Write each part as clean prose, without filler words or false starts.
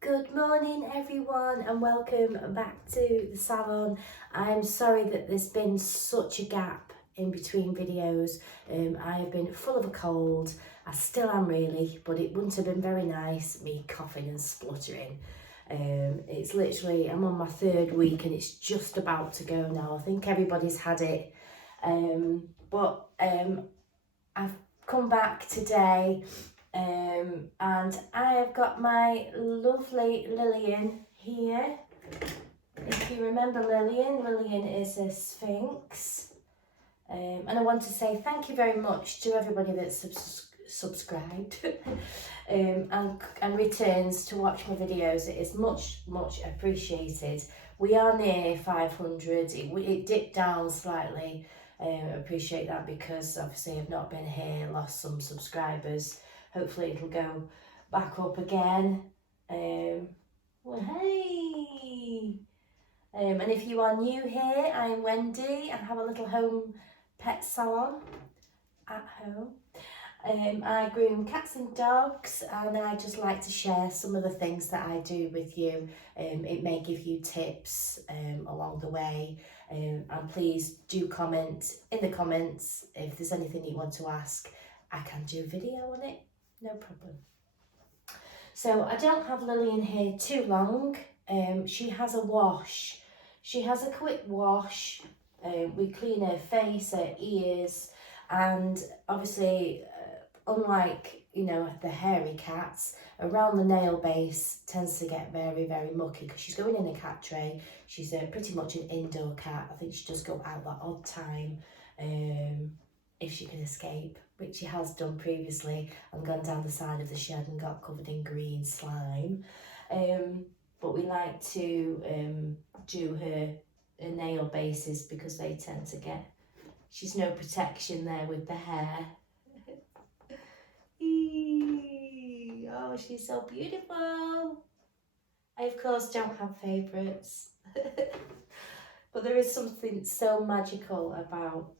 Good morning everyone and welcome back to the salon. I'm sorry that there's been such a gap in between videos. I've been full of a cold. I still am really, but it wouldn't have been very nice me coughing and spluttering. It's literally, I'm on my 3rd week and it's just about to go now. I think everybody's had it. But I've come back today and I have got my lovely Lillian here. If you remember Lillian is a Sphinx. And I want to say thank you very much to everybody that's subscribed and returns to watch my videos. It is much appreciated. We are near 500. It dipped down slightly. Appreciate that because obviously I've not been here, lost some subscribers. Hopefully it'll go back up again. Well, hey! And if you are new here, I am Wendy. I have a little home pet salon at home. I groom cats and dogs, and I just like to share some of the things that I do with you. It may give you tips along the way, and please do comment in the comments if there's anything you want to ask. I can do a video on it, no problem. So I don't have Lillian here too long. She has a wash. She has a quick wash. We clean her face, her ears, and obviously unlike, you know, the hairy cats, around the nail base tends to get very mucky because she's going in a cat tray. She's pretty much an indoor cat. I think she does go out that odd time if she can escape, which she has done previously and gone down the side of the shed and got covered in green slime. But we like to do her nail bases because they tend to get, she's no protection there with the hair. Oh, she's so beautiful. I of course don't have favourites. But there is something so magical about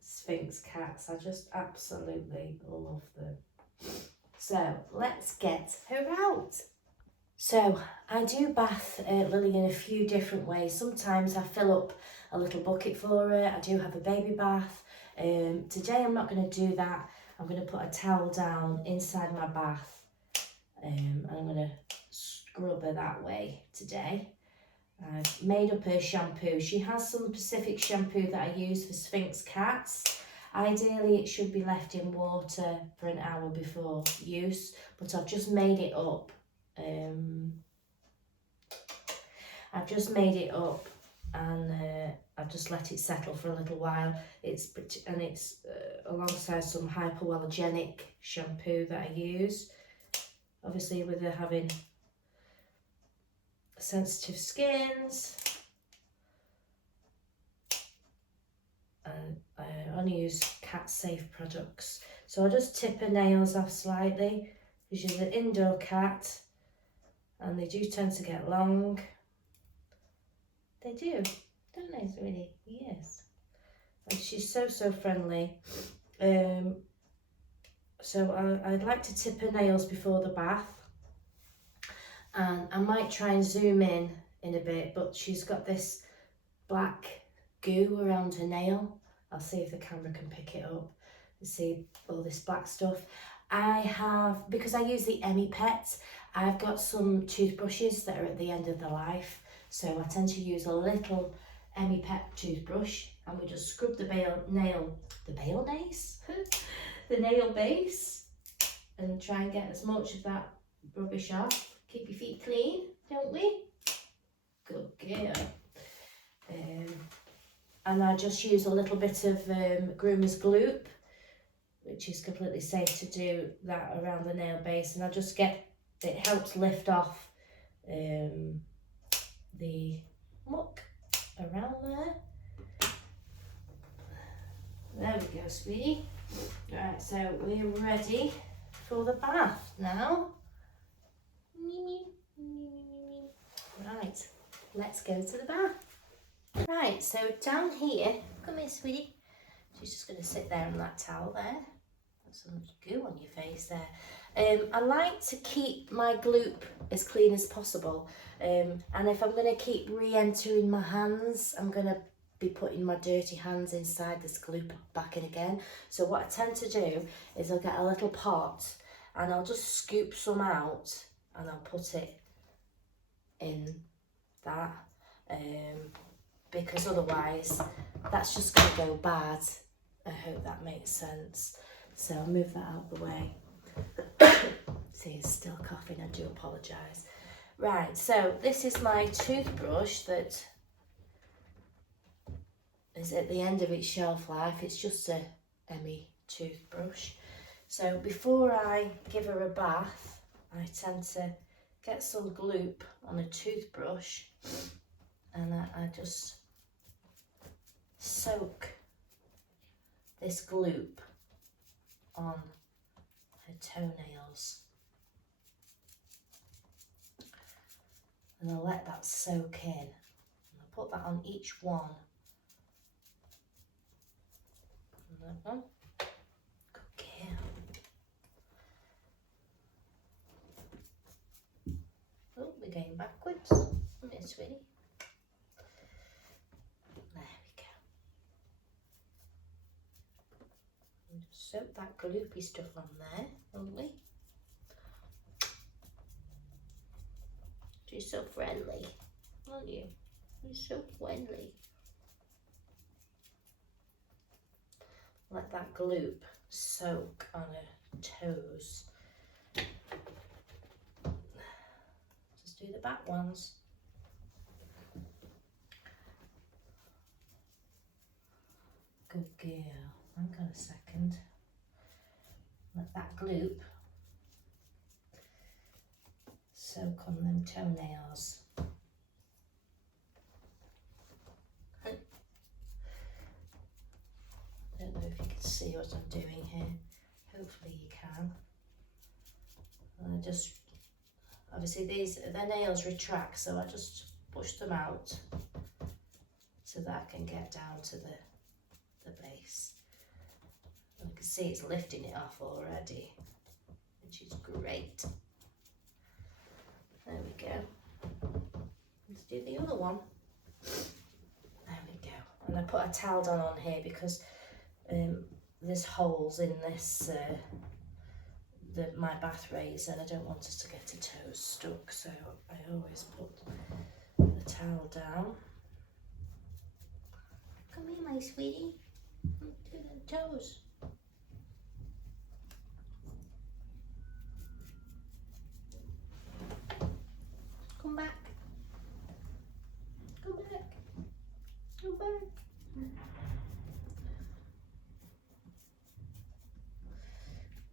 Sphinx cats. I just absolutely love them. So let's get her out. So I do bath Lily in a few different ways. Sometimes I fill up a little bucket for her. I do have a baby bath. Today I'm not going to do that. I'm going to put a towel down inside my bath and I'm going to scrub her that way today. I've made up her shampoo. She has some specific shampoo that I use for Sphinx cats. Ideally it should be left in water for an hour before use, but I've just made it up. I've just made it up and I've just let it settle for a little while. It's alongside some hypoallergenic shampoo that I use. Obviously with her having sensitive skins, and I only use cat safe products. So I just tip her nails off slightly because she's an indoor cat and they do tend to get long. They do, don't they, really? Yes. And she's so friendly. So I'd like to tip her nails before the bath. And I might try and zoom in a bit, but she's got this black goo around her nail. I'll see if the camera can pick it up and see all this black stuff. I have, because I use the Emmy Pet, I've got some toothbrushes that are at the end of their life. So I tend to use a little Emmy Pet toothbrush and we just scrub the nail base and try and get as much of that rubbish off. Keep your feet clean, don't we? Good girl. And I just use a little bit of Groomer's Gloop, which is completely safe to do that around the nail base. And I just get, it helps lift off the muck around there. There we go, sweetie. Right, so we're ready for the bath now. Right, let's go to the bath. Right, so down here, come here, sweetie. She's just going to sit there on that towel there. There's some goo on your face there. I like to keep my gloop as clean as possible. And if I'm going to keep re-entering my hands, I'm going to be putting my dirty hands inside this gloop back in again. So what I tend to do is I'll get a little pot and I'll just scoop some out and I'll put it in that. Because otherwise that's just going to go bad. I hope that makes sense. So I'll move that out of the way. See, he's still coughing, I do apologise. Right, so this is my toothbrush that is at the end of its shelf life. It's just a Emmy toothbrush. So before I give her a bath, I tend to get some gloop on a toothbrush and I just soak this gloop on her toenails. And I'll let that soak in. And I'll put that on each one. And that one. Good girl. Oh, we're going backwards. Come here, sweetie. There we go. And just soak that gloopy stuff on there, won't we? You're so friendly, aren't you? You're so friendly. Let that gloop soak on her toes. Just do the back ones. Good girl. Hang on a second. Let that gloop soak on them toenails. I don't know if you can see what I'm doing here. Hopefully you can. And I just, obviously their nails retract, so I just push them out so that I can get down to the base. And I can see it's lifting it off already, which is great. There we go. Let's do the other one. There we go. And I put a towel down on here because there's holes in this my bath raise, and I don't want us to get her toes stuck, so I always put the towel down. Come here, my sweetie. Do the toes. Come back. Come back. Come back.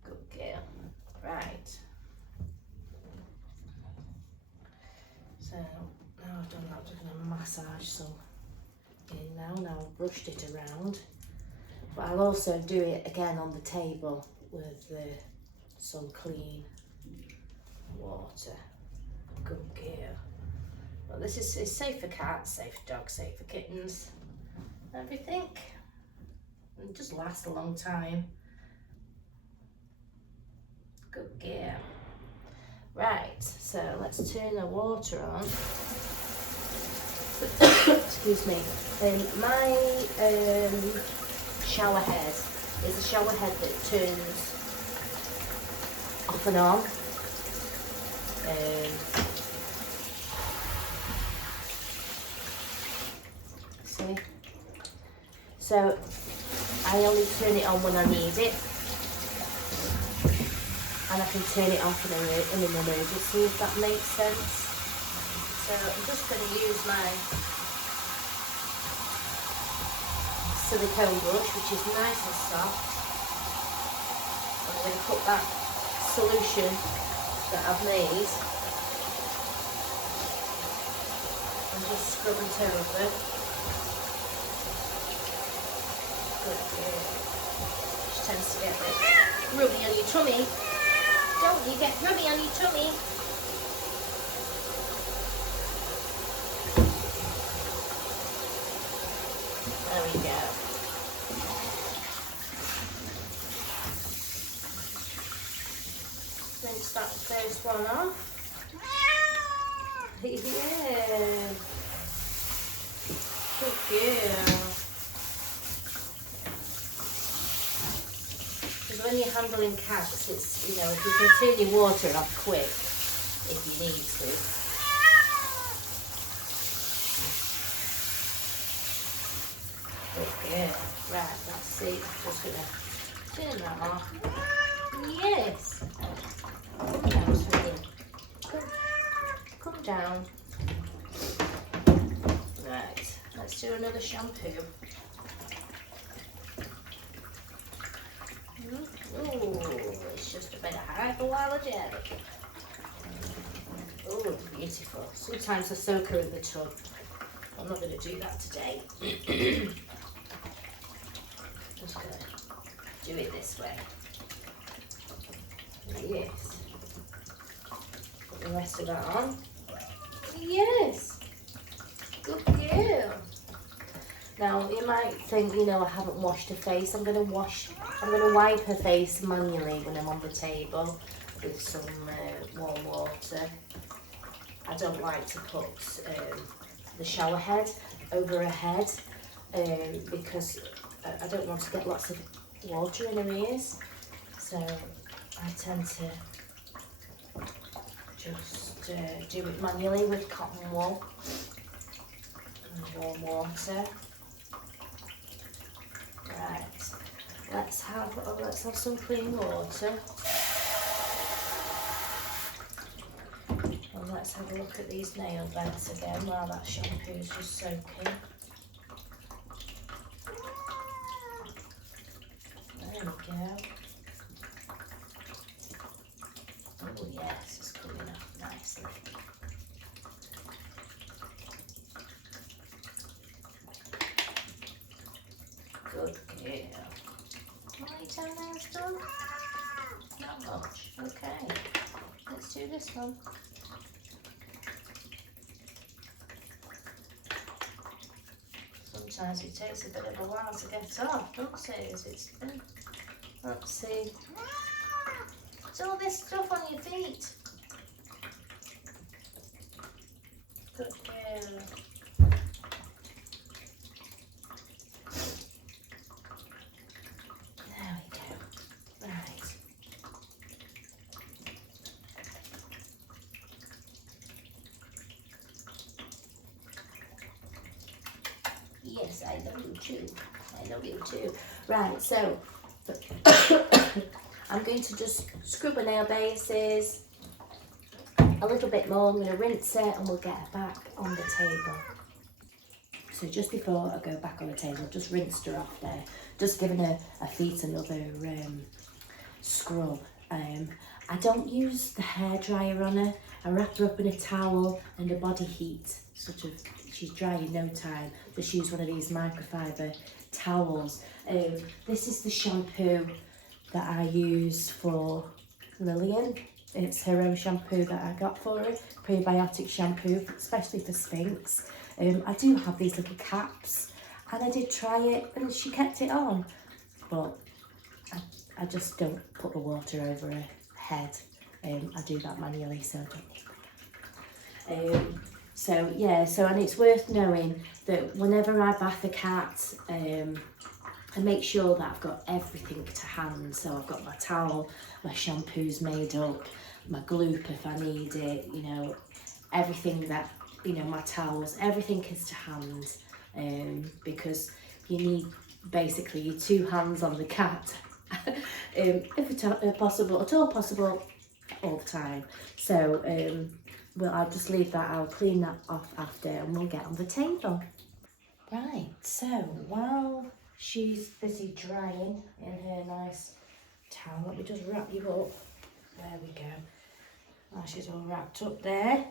Good girl. Right. So now I've done that, I'm just going to massage some in now. Now I've brushed it around. But I'll also do it again on the table with some clean water. Good girl. Well, this is safe for cats, safe for dogs, safe for kittens, everything. And it just lasts a long time. Good girl. Right, so let's turn the water on. Excuse me. My shower head is a shower head that turns off and on. See? So I only turn it on when I need it, and I can turn it off in an emergency, if that makes sense. So I'm just going to use my silicone brush, which is nice and soft. I'm going to put that solution that I've made and just scrub it over. Good girl. She tends to get a bit grubby on your tummy. Don't you get grubby on your tummy? There we go. dust that first one off. Yeah. Good girl. Because when you're handling cats, it's, you know, if you can turn your water off quick, if you need to. Good girl. Right, let's see. I'm just going to turn that off. Yes. Come down, sweetie. Come down. Right, let's do another shampoo. Oh, it's just a bit of hypoallergenic. Oh, beautiful. Sometimes I soak her in the tub. I'm not going to do that today. Just going to do it this way. Yes. Put the rest of that on. Yes. Good girl. Now you might think, you know, I haven't washed her face. I'm gonna wipe her face manually when I'm on the table with some warm water. I don't like to put the shower head over her head because I don't want to get lots of water in her ears. So I tend to just do it manually with cotton wool and warm water. Right, let's have some clean water. And let's have a look at these nail beds again while that shampoo is just soaking. There we go. Oh yes, it's coming up nicely. Good girl. How many toenails done? Not much. Okay. Let's do this one. Sometimes it takes a bit of a while to get off, don't it? Let's see. It's all this stuff on your feet. Good girl. There we go. Right. Yes, I know you too. I know you too. Right, so I'm going to just scrub her nail bases a little bit more. I'm going to rinse it and we'll get her back on the table. So just before I go back on the table, I've just rinsed her off there. Just giving her feet another scrub. I don't use the hairdryer on her. I wrap her up in a towel and a body heat, sort of, she's dry in no time. Just use one of these microfiber towels. This is the shampoo that I use for Lillian. It's her own shampoo that I got for her, prebiotic shampoo, especially for Sphinx. I do have these little caps and I did try it and she kept it on, but I just don't put the water over her head. I do that manually, so I don't need that. So yeah, and it's worth knowing that whenever I bath a cat, I make sure that I've got everything to hand. So I've got my towel, my shampoo's made up, my gloop if I need it, you know, everything that, you know, my towels, everything is to hand, because you need basically your two hands on the cat, if at all possible, all the time. So well, I'll just leave that, I'll clean that off after and we'll get on the table. Right, so while she's busy drying in her nice towel, let me just wrap you up. There we go. While she's all wrapped up there,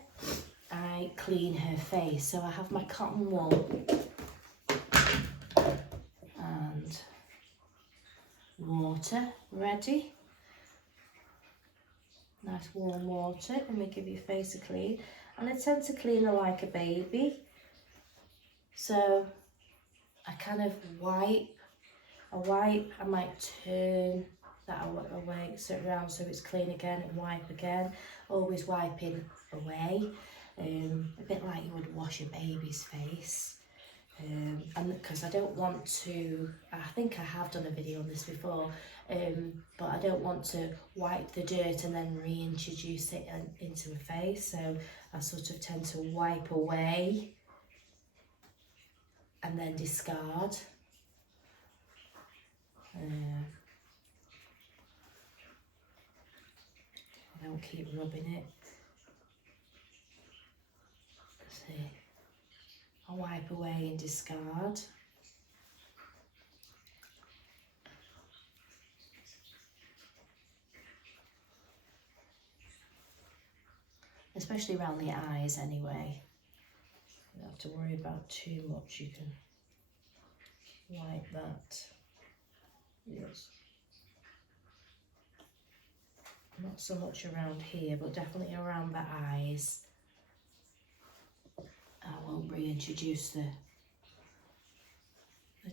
I clean her face. So I have my cotton wool and water ready. Nice warm water, and we give your face a clean. And I tend to clean her like a baby. So I kind of wipe, I might turn that away, so around so it's clean again, and wipe again. Always wiping away, a bit like you would wash a baby's face. And because I don't want to, I think I have done a video on this before, but I don't want to wipe the dirt and then reintroduce it into my face, so I sort of tend to wipe away and then discard. I don't keep rubbing it. See, I wipe away and discard. Especially around the eyes anyway. You don't have to worry about too much, you can wipe that. Yes. Not so much around here, but definitely around the eyes. I won't reintroduce the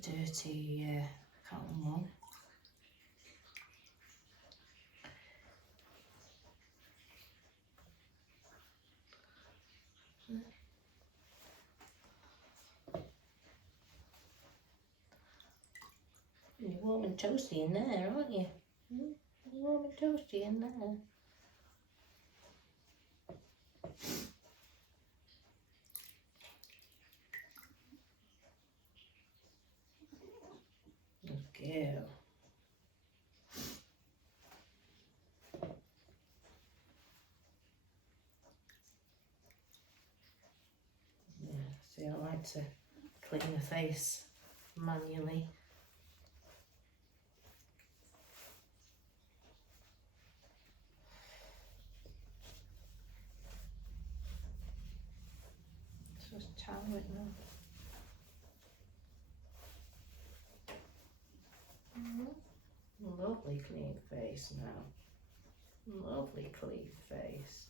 dirty cotton one. You're warm and toasty in there, aren't you? You're warm and toasty in there. Okay. Yeah, see, I like to clean the face manually. Just towel it now. Lovely clean face now. Lovely clean face.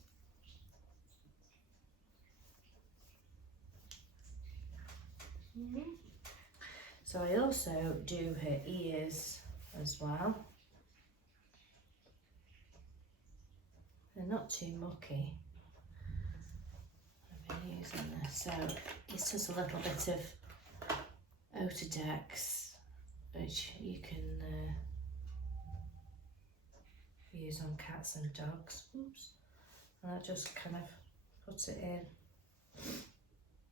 So I also do her ears as well. They're not too mucky. I've been using this, so it's just a little bit of Otodex, which you can use on cats and dogs. Oops. And I just kind of put it in.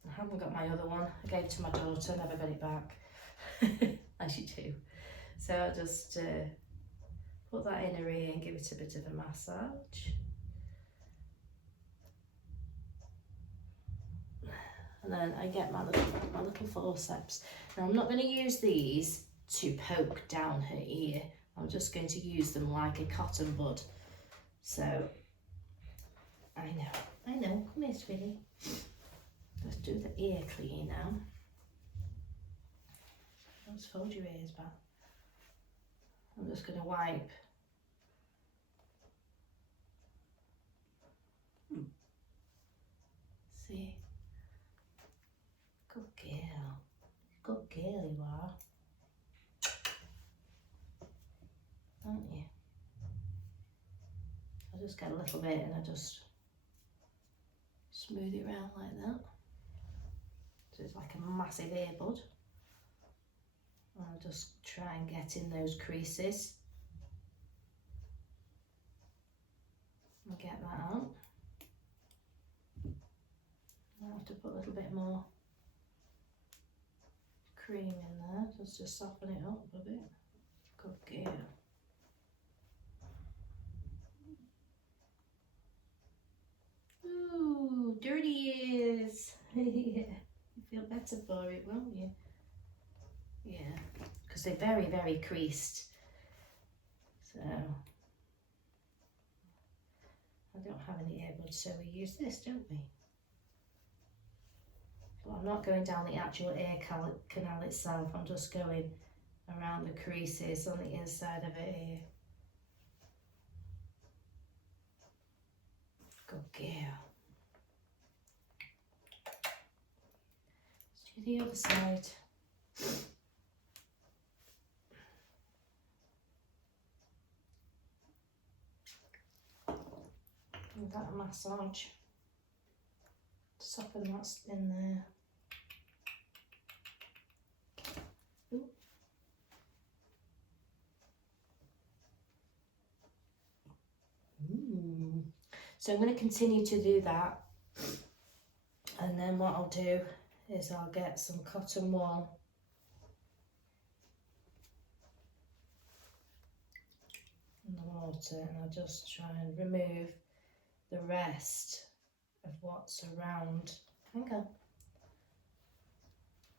I haven't got my other one. I gave it to my daughter, never got it back. As you do. So I just put that in her ear and give it a bit of a massage. And then I get my little forceps. Now I'm not going to use these to poke down her ear. I'm just going to use them like a cotton bud. So, I know. Come here, sweetie. Let's do the ear clean now. Let's fold your ears back. I'm just going to wipe. See? Good girl. Good girl you are. Aren't you? I just get a little bit and I just smooth it around like that. So it's like a massive earbud. I'll just try and get in those creases. And get that out. I'll have to put a little bit more cream in there just to soften it up a bit. Good girl. Ooh, dirty ears. Yeah, you feel better for it, won't you? Yeah, because they're very, very creased. So I don't have any earbuds, so we use this, don't we? But I'm not going down the actual ear canal itself. I'm just going around the creases on the inside of her ear. Good girl. Let's do the other side. Give that a massage. Soften that's in there. Ooh. So I'm going to continue to do that, and then what I'll do is I'll get some cotton wool in the water, and I'll just try and remove the rest of what's around, hang on,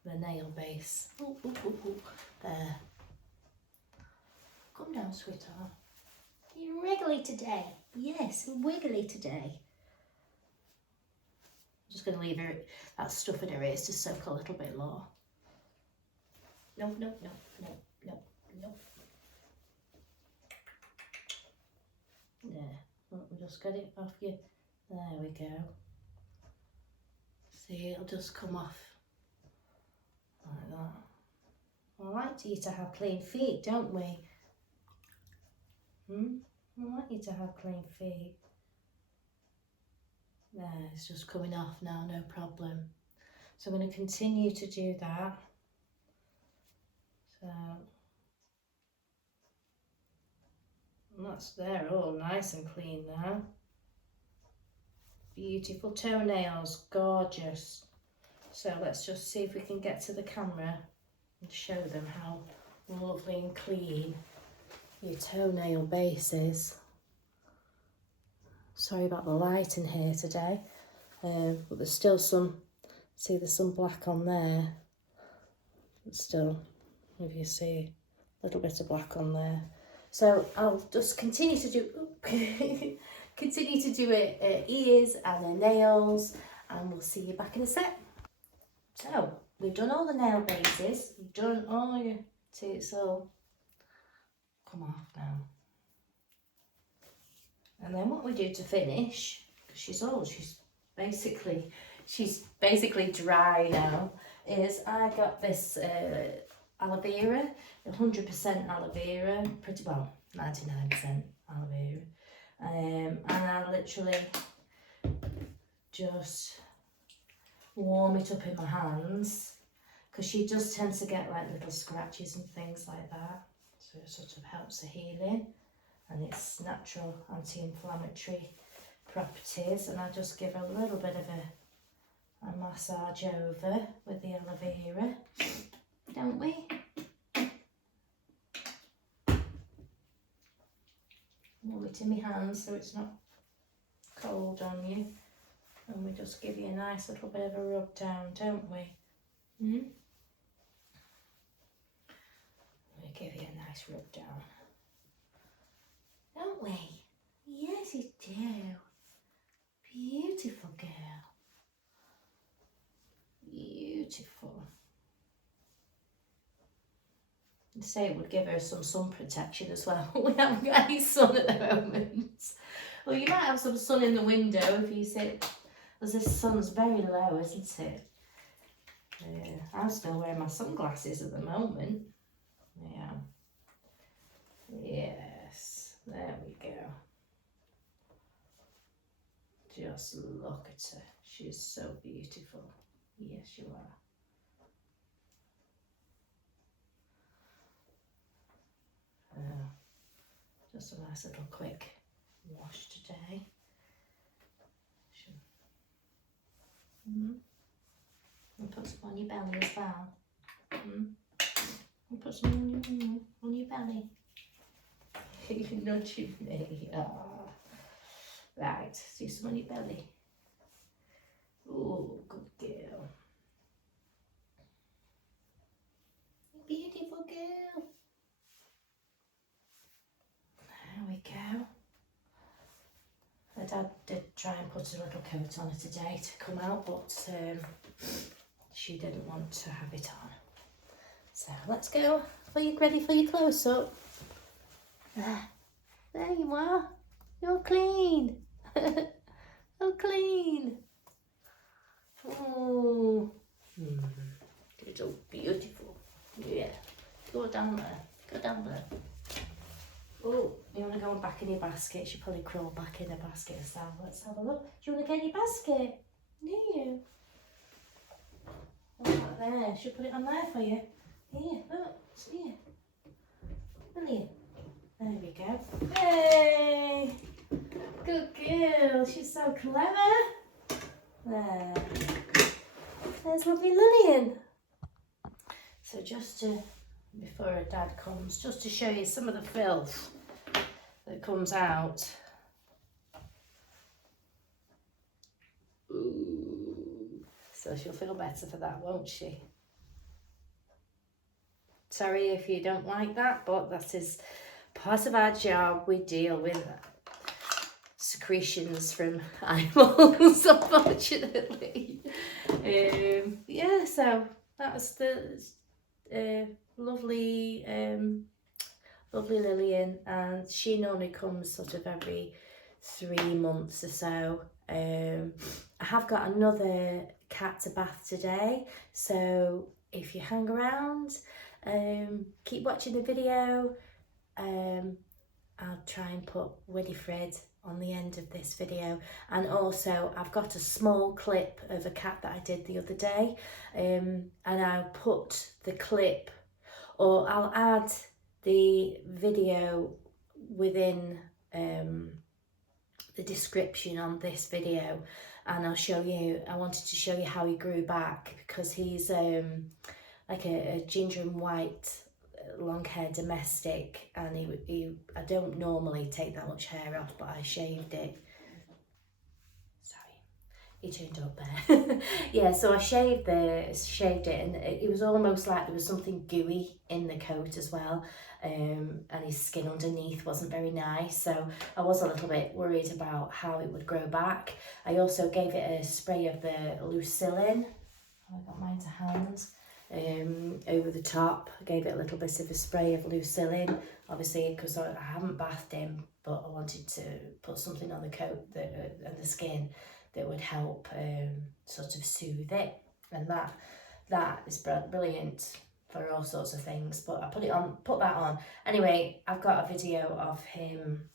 the nail base. Ooh, ooh, ooh, ooh. There. Come down, sweetheart. You're wriggly today. Yes, wiggly today. I'm just going to leave her, that stuff in her ears to soak a little bit more. No, no, no, no, no, no. There. We'll just get it off you. There we go. See, it'll just come off like that. I like you to have clean feet, don't we? I like you to have clean feet. There, it's just coming off now, no problem. So I'm going to continue to do that. So, and that's there, all nice and clean now. Beautiful toenails, gorgeous. So let's just see if we can get to the camera and show them how lovely and clean your toenail base is. Sorry about the light in here today, but there's still some, see there's some black on there. But still, if you see a little bit of black on there. So I'll just continue to do, continue to do it, ears and the nails, and we'll see you back in a sec. So we've done all the nail bases, we've done all your, see it's all come off now. And then what we do to finish, because she's old, she's basically dry now, is I got this aloe vera, 100% aloe vera, pretty well 99% aloe vera, and I literally just warm it up in my hands, because she does tend to get like little scratches and things like that, so it sort of helps the healing, and it's natural anti-inflammatory properties. And I just give a little bit of a massage over with the aloe vera, don't we? Warm it in my hands so it's not cold on you, and we just give you a nice little bit of a rub down, don't we? We give you a nice rub down, don't we? Yes, you do. Beautiful girl. Beautiful. I'd say it would give her some sun protection as well. We haven't got any sun at the moment. Well, you might have some sun in the window if you sit, as the sun's very low, isn't it? I'm still wearing my sunglasses at the moment. Yeah. Yes, there we go. Just look at her. She's so beautiful. Yes, you are. Just a nice little quick wash today. And put some on your belly as well. And put some on your belly. You're nudging me. Oh. Right, do some on your belly. Oh, good girl. Beautiful girl. There we go. My dad did try and put a little coat on her today to come out, but she didn't want to have it on. So let's go. Are you ready for your close-up? There you are. You're clean. Oh, clean. Oh, it's so beautiful. Yeah. Go down there. Go down there. Oh, you want to go back in your basket. She'll probably crawl back in her basket herself. Let's have a look. Do you want to get in your basket? Do you? Oh, back there. She'll put it on there for you. Here, look. It's here. Brilliant. There we go. Hey! Good girl. She's so clever. There. There's lovely Lillian. So just to, before her dad comes, just to show you some of the filth that comes out. Ooh. So she'll feel better for that, won't she? Sorry if you don't like that, but that is part of our job. We deal with secretions from animals, unfortunately. Yeah, so that's the lovely Lillian, and she normally comes sort of every 3 months or so. I have got another cat to bath today, so if you hang around, keep watching the video. I'll try and put Winifred on the end of this video, and also I've got a small clip of a cat that I did the other day, and I'll put the clip, or I'll add the video within the description on this video, and I'll show you. I wanted to show you how he grew back, because he's like a ginger and white long hair domestic, and he I don't normally take that much hair off, but I shaved it. Sorry, he turned up there. Yeah, so I shaved it, and it was almost like there was something gooey in the coat as well, and his skin underneath wasn't very nice, so I was a little bit worried about how it would grow back. I also gave it a spray of the Lucillin. I got mine to hand. Over the top. I gave it a little bit of a spray of Lucillin, obviously because I haven't bathed him, but I wanted to put something on the coat and the skin that would help sort of soothe it, and that is brilliant for all sorts of things. But I put that on. Anyway, I've got a video of him,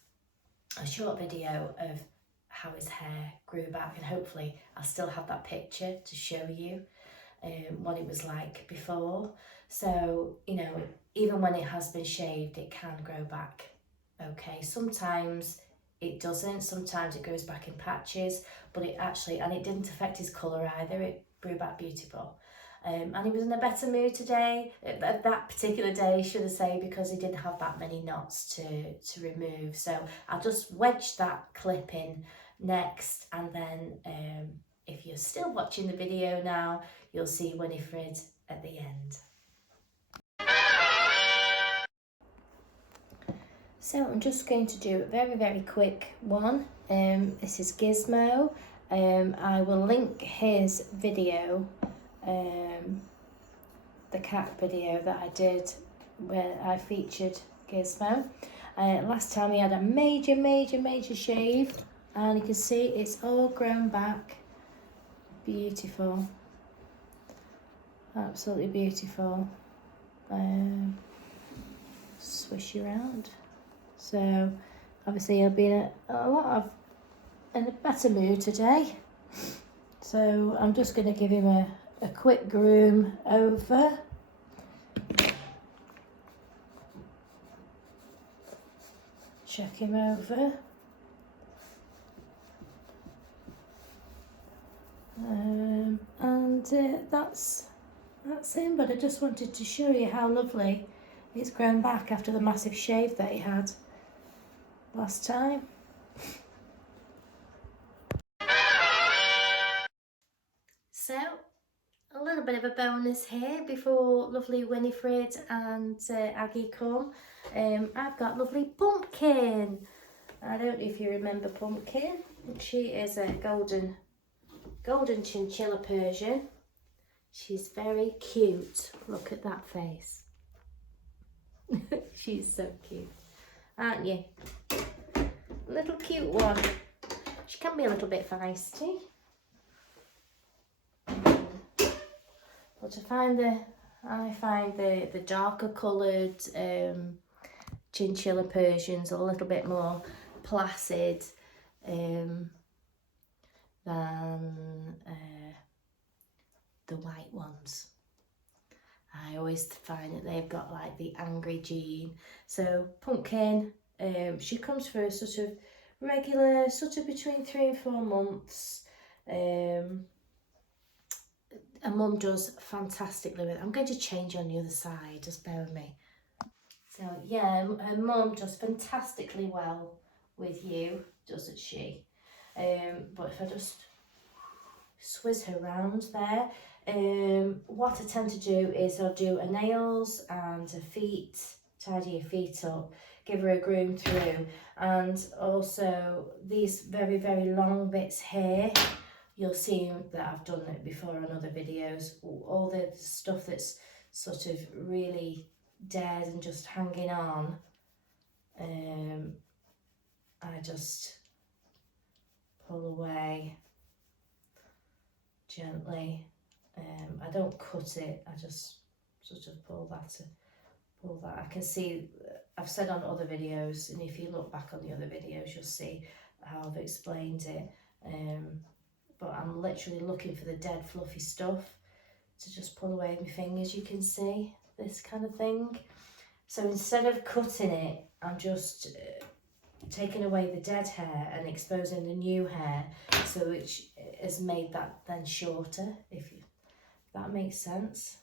a short video of how his hair grew back, and hopefully I'll still have that picture to show you what it was like before. So, you know, even when it has been shaved, it can grow back okay. Sometimes it doesn't, sometimes it goes back in patches, but it actually, and it didn't affect his colour either, it grew back beautiful. And he was in a better mood today, that particular day, should I say, because he didn't have that many knots to remove. So I'll just wedge that clip in next, and then if you're still watching the video now, you'll see Winifred at the end. So I'm just going to do a very, very quick one. This is Gizmo. I will link his video, the cat video that I did where I featured Gizmo. Last time he had a major shave, and you can see it's all grown back. Beautiful. Absolutely beautiful. Swish around. So obviously he'll be in a better mood today. So I'm just going to give him a quick groom over. Check him over. That's him, but I just wanted to show you how lovely it's grown back after the massive shave that he had last time. So, a little bit of a bonus here before lovely Winifred and Aggie come. I've got lovely Pumpkin. I don't know if you remember Pumpkin. She is a golden chinchilla Persian. She's very cute. Look at that face. She's so cute, aren't you? Little cute one. She can be a little bit feisty. But I find the darker coloured chinchilla Persians are a little bit more placid than the white ones. I always find that they've got like the angry gene. So Pumpkin, she comes for a sort of regular, sort of between 3 and 4 months. And Mum does fantastically with it. I'm going to change on the other side, just bear with me. So yeah, and Mum does fantastically well with you, doesn't she? But if I just swizz her round there, what I tend to do is I'll do her nails and her feet, tidy her feet up, give her a groom through, and also these very, very long bits here, you'll see that I've done it before on other videos. All the stuff that's sort of really dead and just hanging on, I just pull away gently. I don't cut it, I just sort of pull that. I can see, I've said on other videos, and if you look back on the other videos you'll see how I've explained it, but I'm literally looking for the dead fluffy stuff to just pull away with my fingers. You can see this kind of thing. So instead of cutting it, I'm just taking away the dead hair and exposing the new hair, so which has made that then shorter, if that makes sense.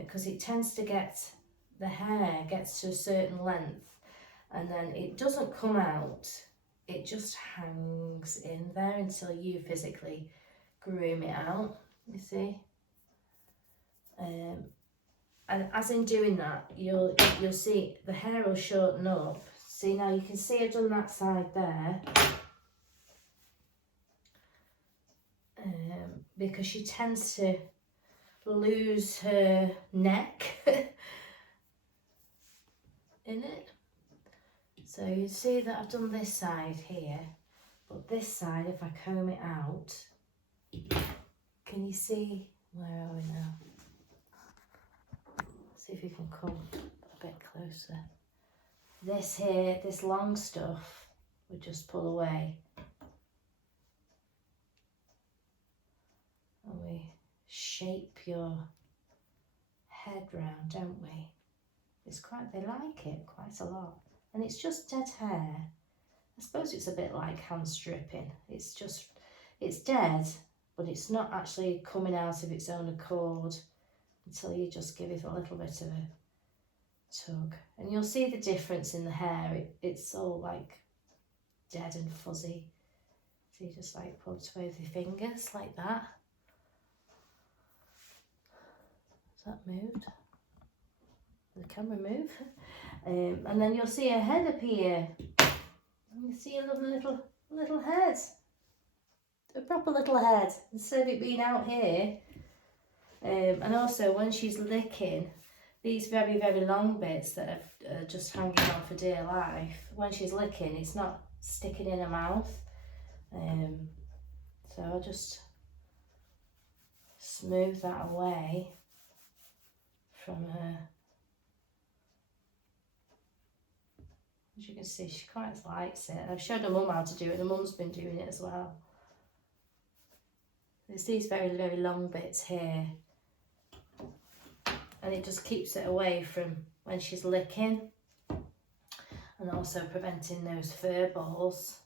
Because it tends to get, the hair gets to a certain length and then it doesn't come out, it just hangs in there until you physically groom it out, you see. And as in doing that, you'll see the hair will shorten up. See, now you can see I've done that side there, because she tends to lose her neck in it. So you see that I've done this side here, but this side, if I comb it out, can you see, where are we now? See if you can come a bit closer. This here, this long stuff, we just pull away. And we shape your head round, don't we? It's quite, they like it quite a lot. And it's just dead hair. I suppose it's a bit like hand stripping. It's just, it's dead, but it's not actually coming out of its own accord until you just give it a little bit of a tug. And you'll see the difference in the hair. It's all like dead and fuzzy. So you just like pull it away with your fingers like that. Has that moved? The camera move? And then you'll see a head appear. And you see a little head. A proper little head. Instead of it being out here. And also when she's licking, these very, very long bits that are just hanging on for dear life, when she's licking, it's not sticking in her mouth. So I'll just smooth that away from her. As you can see, she quite likes it. I've showed her mum how to do it, and her mum's been doing it as well. There's these very, very long bits here. And it just keeps it away from when she's licking. And also preventing those fur balls.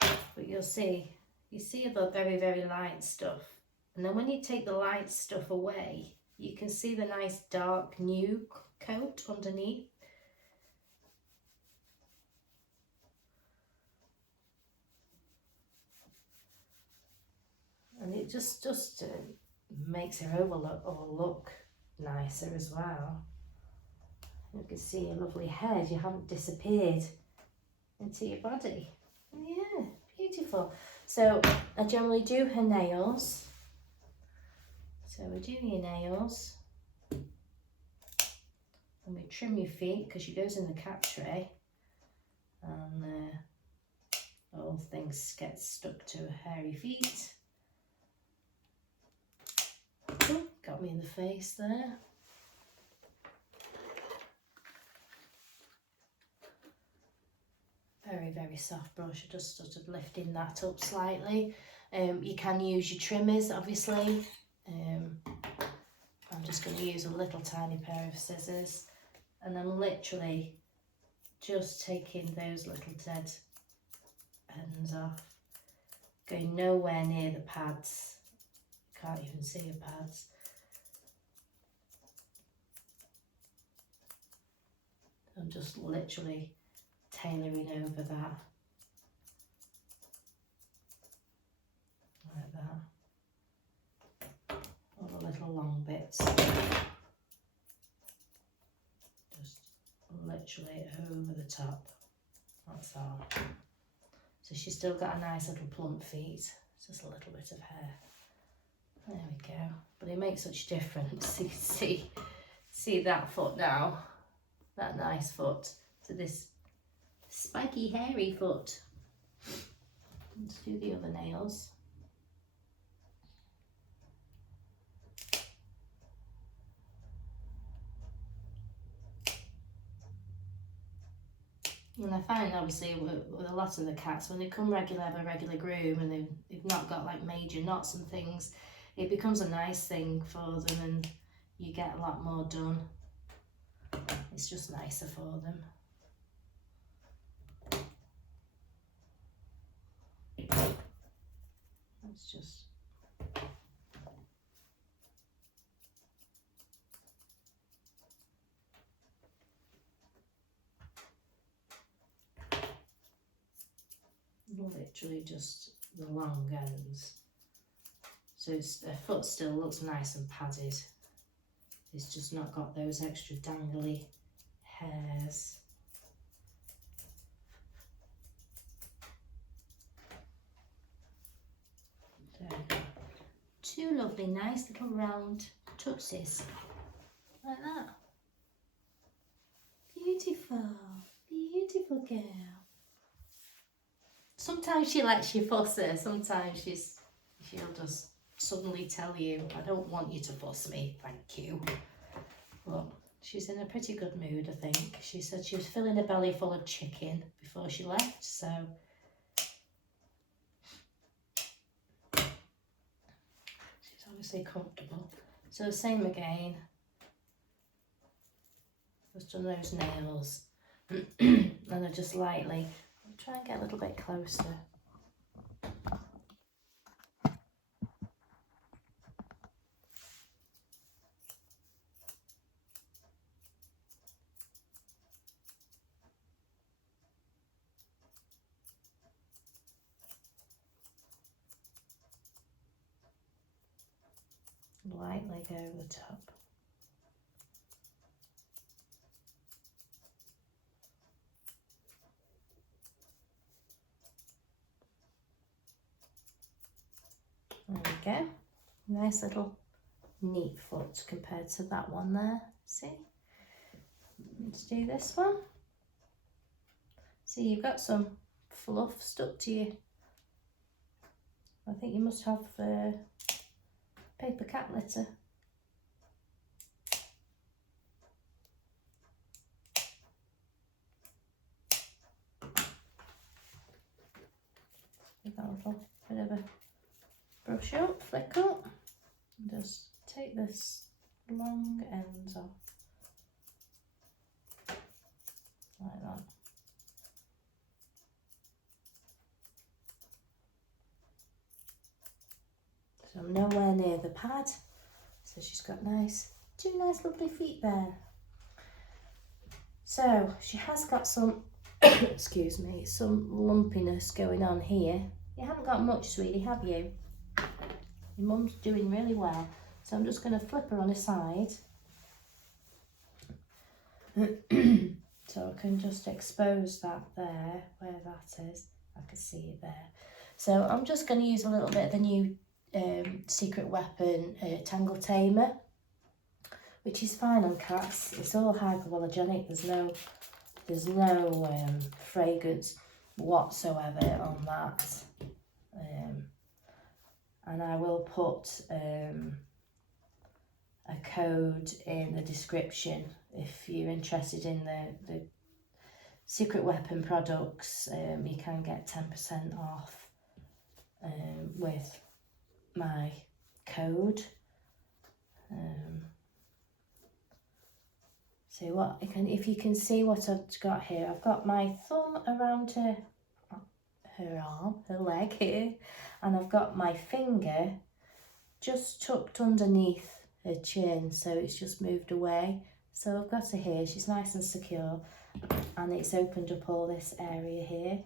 But you'll see, you see the very, very light stuff. And then when you take the light stuff away, you can see the nice dark new coat underneath. And it just makes her all look nicer as well. You can see a lovely head. You haven't disappeared into your body. Yeah, beautiful. So I generally do her nails. So we do your nails. And we trim your feet because she goes in the cat tray. And all things get stuck to her hairy feet. Got me in the face there. very, very soft brush. I just sort of lifting that up slightly. You can use your trimmers, obviously. I'm just going to use a little tiny pair of scissors, and I'm literally just taking those little dead ends off, going nowhere near the pads. Can't even see your pads. I'm just literally tailoring over that, like that. All the little long bits, just literally over the top. That's all. So she's still got a nice little plump feet. It's just a little bit of hair. There we go. But it makes such a difference. You see that foot now, that nice foot, to this spiky, hairy foot. Let's do the other nails. And I find, obviously, with a lot of the cats, when they come regular, have a regular groom, and they've not got like major knots and things, it becomes a nice thing for them, and you get a lot more done. It's just nicer for them. Let's just literally just the long ends. So her foot still looks nice and padded. It's just not got those extra dangly hairs. There we go. Two lovely, nice little round tootsies. Like that. Beautiful, beautiful girl. Sometimes she lets you fuss her, sometimes she'll just suddenly tell you, I don't want you to fuss me, thank you. But she's in a pretty good mood, I think. She said she was filling her belly full of chicken before she left, so she's obviously comfortable. So same again. Just done those nails. And I just lightly, I'll try and get a little bit closer. Lightly go over the top. There we go. Nice little neat foot compared to that one there. See? Let's do this one. See, you've got some fluff stuck to you. I think you must have paper cat litter. Give that a little bit of a brush up, flick up, and just take this long ends off, like that. So I'm nowhere near the pad, so she's got two nice lovely feet there. So she has got some, excuse me, some lumpiness going on here. You haven't got much, sweetie, have you? Your mum's doing really well. So I'm just going to flip her on her side. So I can just expose that there, where that is. I can see it there. So I'm just going to use a little bit of the new Secret Weapon Tangle Tamer, which is fine on cats. It's all hypoallergenic. There's no fragrance whatsoever on that. And I will put a code in the description if you're interested in Secret Weapon products, you can get 10% off with my code. So what if you can see what I've got here, I've got my thumb around her arm, her leg here, and I've got my finger just tucked underneath her chin, so it's just moved away. So I've got her here, she's nice and secure, and it's opened up all this area here.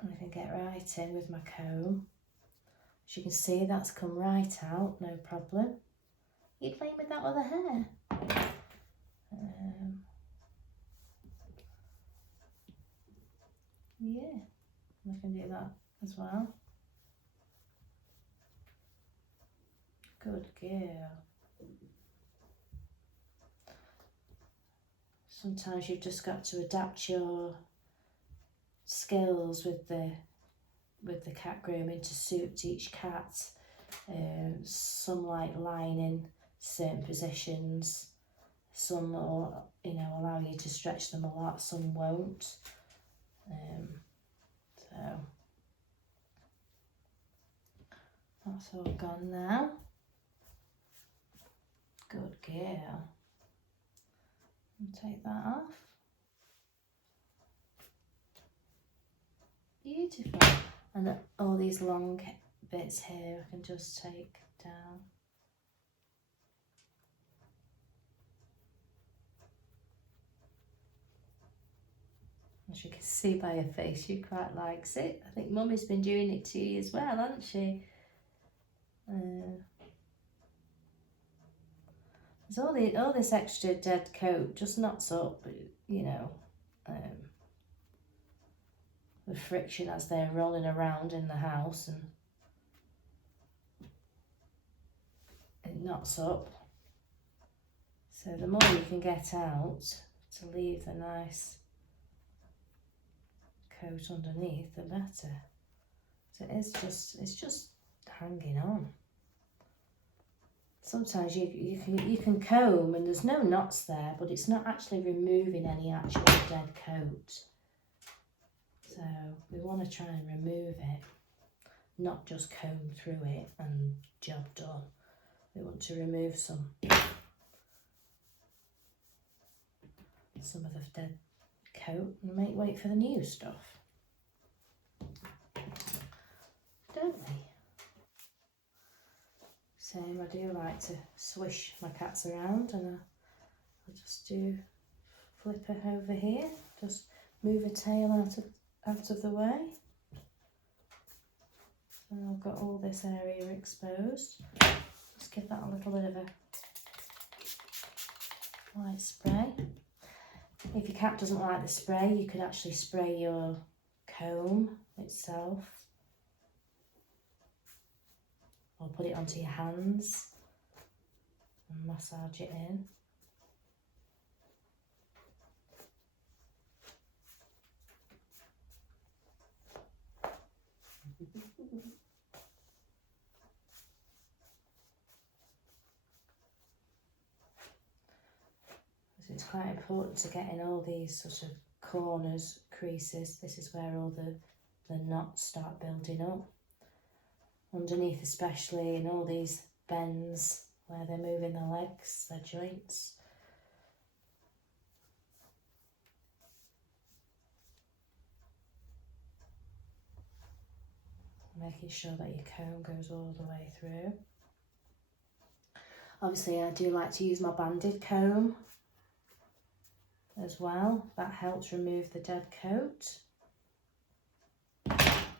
And I can get right in with my comb. As you can see, that's come right out, no problem. You playing with that other hair? Yeah, I can do that as well. Good girl. Sometimes you've just got to adapt your skills with the cat grooming to suit each cat. Some like lying in certain positions, some will, allow you to stretch them a lot, some won't. So that's all gone now. Good girl. And take that off. Beautiful. And all these long bits here I can just take down. As you can see by her face, she quite likes it. I think Mummy's been doing it to you as well, hasn't she? There's all this extra dead coat just knocks up, the friction as they're rolling around in the house, and it knocks up. So the more you can get out to leave the nice coat underneath, the better. So it's just hanging on. Sometimes you can comb and there's no knots there, but it's not actually removing any actual dead coat. So we want to try and remove it, not just comb through it and job done. We want to remove some of the dead coat and make way for the new stuff. Don't they? Same, I do like to swish my cats around, and I'll just flip her over here, just move her tail out of the way. So I've got all this area exposed. Just give that a little bit of a light spray. If your cat doesn't like the spray, you could actually spray your comb itself, or put it onto your hands and massage it in. It's quite important to get in all these sort of corners, creases. This is where all the knots start building up. Underneath especially, in all these bends where they're moving their legs, their joints. Making sure that your comb goes all the way through. Obviously I do like to use my banded comb as well. That helps remove the dead coat,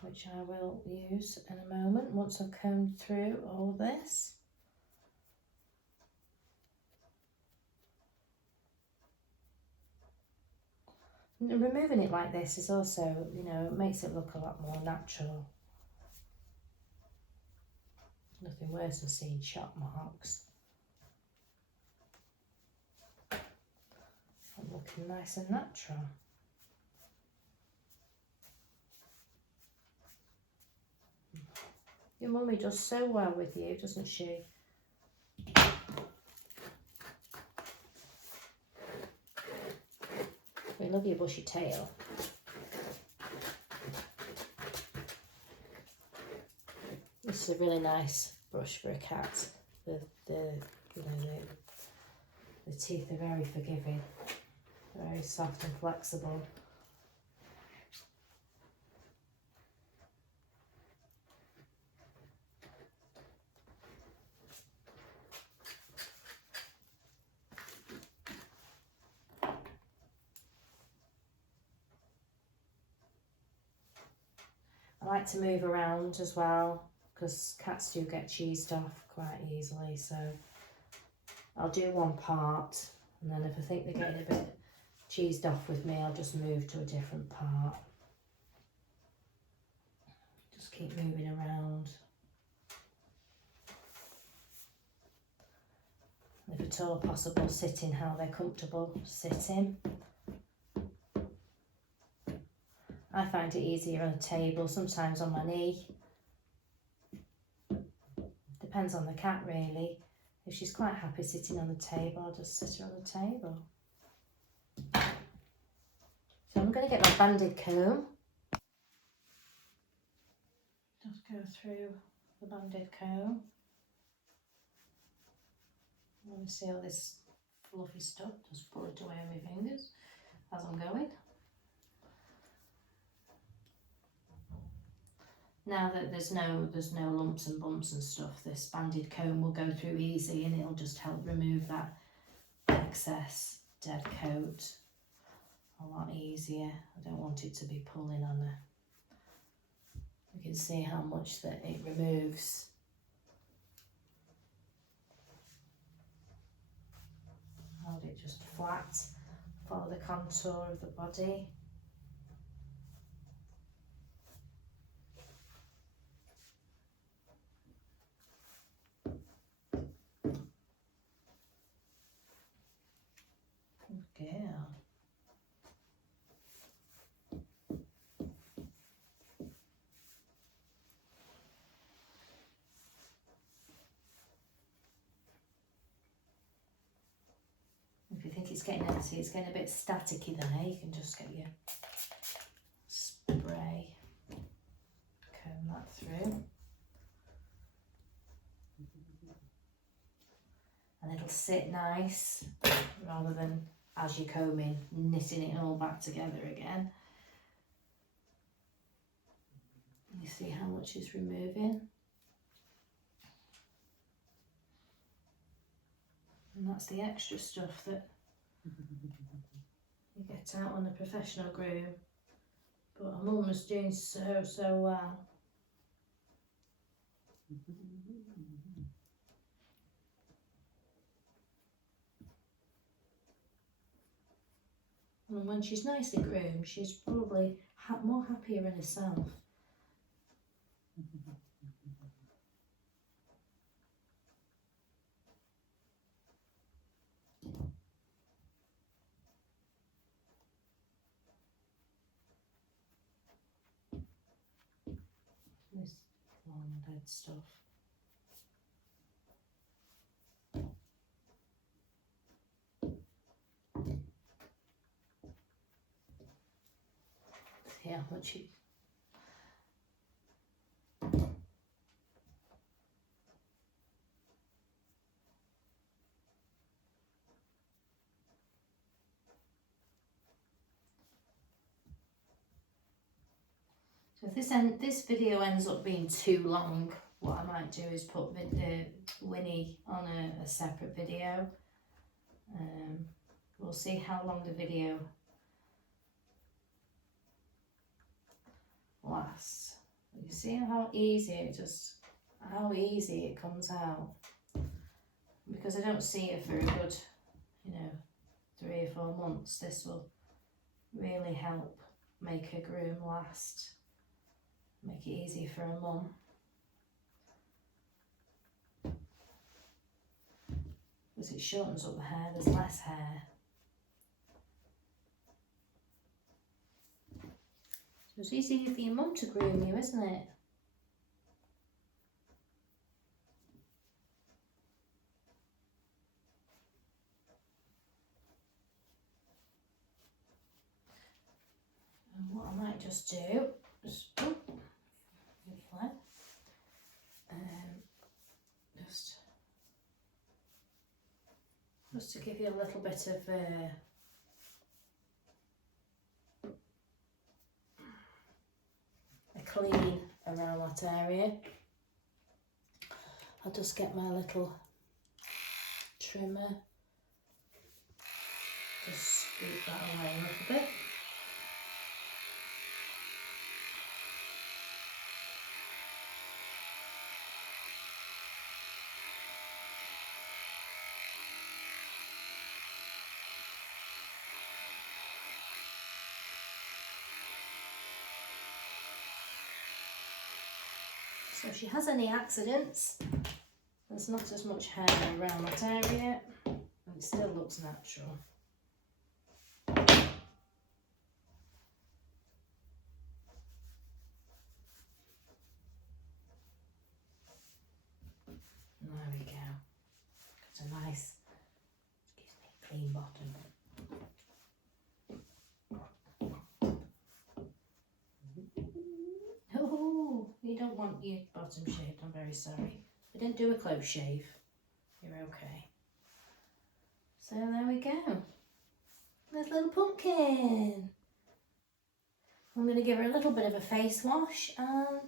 which I will use in a moment once I've combed through all this. And removing it like this is also, it makes it look a lot more natural. Nothing worse than seeing shot marks. I'm looking nice and natural. Your mummy does so well with you, doesn't she? We love your bushy tail. This is a really nice brush for a cat. The teeth are very forgiving, very soft and flexible. I like to move around as well because cats do get cheesed off quite easily, so I'll do one part and then if I think they're getting a bit cheesed off with me, I'll just move to a different part. Just keep moving around. If at all possible, sitting how they're comfortable sitting. I find it easier on a table, sometimes on my knee. Depends on the cat really. If she's quite happy sitting on the table, I'll just sit her on the table. So I'm going to get my banded comb. Just go through the banded comb. I want to see all this fluffy stuff. Just pull it away with my fingers as I'm going. Now that there's no lumps and bumps and stuff, this banded comb will go through easy and it'll just help remove that excess dead coat a lot easier. I don't want it to be pulling on her. You can see how much that it removes. Hold it just flat, follow the contour of the body. Good girl. If you think it's getting empty, it's getting a bit staticky there, you can just get your spray, comb that through. And it'll sit nice, rather than as you're combing, knitting it all back together again. You see how much is removing? And that's the extra stuff that you get out on a professional groom. But our mum was doing so well. And when she's nicely groomed, she's probably more happier in herself. This long dead stuff. See how much you... So if this video ends up being too long, what I might do is put Winnie on a separate video. We'll see how long the video lasts. You see how easy it comes out. Because I don't see it for a good, 3 or 4 months. This will really help make a groom last. Make it easy for a mum. Because it shortens up the hair, there's less hair. So it's easy for your mum to groom you, isn't it? might just do just to give you a little bit of a clean around that area. I'll just get my little trimmer, just scoop that away a little bit. So if she has any accidents, there's not as much hair around that area, and it still looks natural. There we go. It's a nice, gives me a clean bottom. Oh, you don't want your bottom shaved, I'm very sorry. I didn't do a close shave. You're okay. So there we go. There's little pumpkin. I'm going to give her a little bit of a face wash and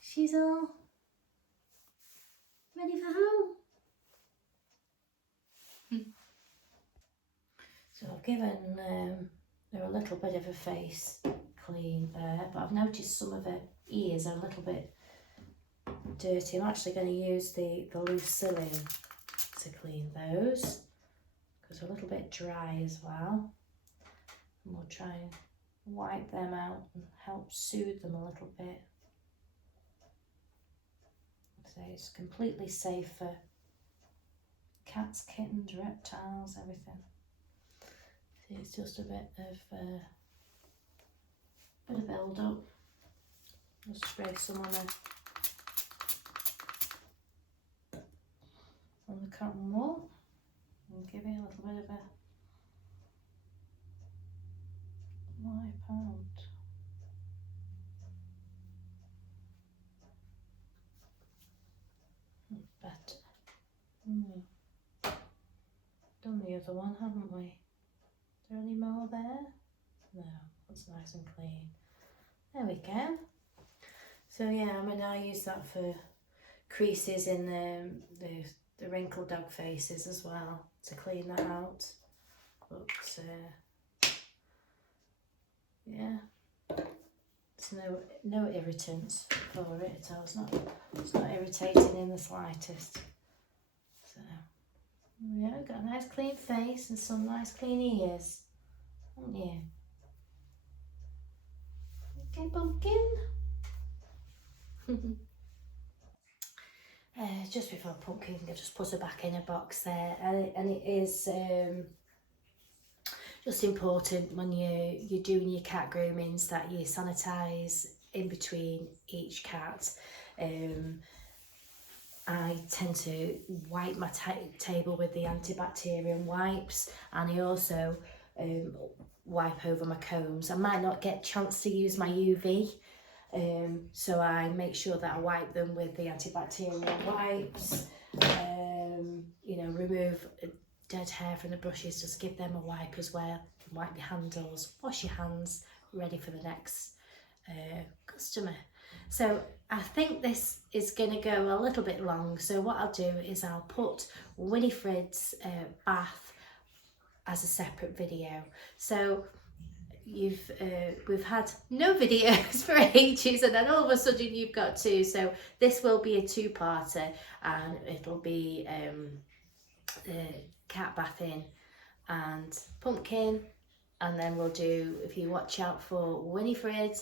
she's all ready for home. So I've given her a little bit of a face clean there, but I've noticed some of her ears are a little bit dirty. I'm actually going to use the loose cilium to clean those because they're a little bit dry as well. And we'll try and wipe them out and help soothe them a little bit. So it's completely safe for cats, kittens, reptiles, everything. See, it's just a bit of build up. Just spray some on the cotton wool and give it a little bit of a wipe out. Better. Done the other one, haven't we? Is there any more there? No, that's nice and clean. There we go. So yeah, I mean, I use that for creases in the wrinkled dog faces as well to clean that out. But yeah, there's no irritants for it at all. It's not irritating in the slightest. So yeah, got a nice clean face and some nice clean ears, haven't you? Okay, pumpkin. Just before pumpkin, I'll just put her back in a box there, and it is just important when you're doing your cat groomings that you sanitize in between each cat. I tend to wipe my table with the antibacterial wipes, and I also wipe over my combs. I might not get a chance to use my UV, so I make sure that I wipe them with the antibacterial wipes. You know, remove dead hair from the brushes, just give them a wipe as well. Wipe your handles, wash your hands, ready for the next customer. So I think this is going to go a little bit long, so what I'll do is I'll put Winifred's bath as a separate video. So we've had no videos for ages, and then all of a sudden you've got two, so this will be a two-parter, and it'll be cat bathing and pumpkin, and then we'll do, if you watch out for Winifred,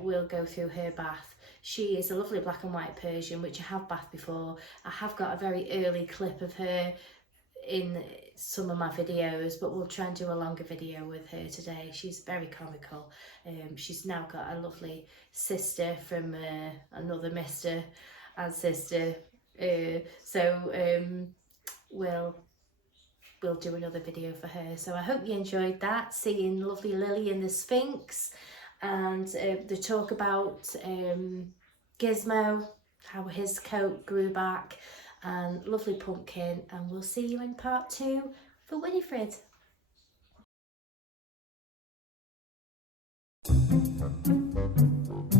we'll go through her bath. She is a lovely black and white Persian which I have bathed before. I have got a very early clip of her in some of my videos, but we'll try and do a longer video with her today. She's very comical. She's now got a lovely sister from another Mr. and sister, so we'll we'll do another video for her. So I hope you enjoyed that, seeing lovely Lily and the Sphinx, and the talk about Gizmo, how his coat grew back, and lovely Pumpkin. And we'll see you in part 2 for Winifred.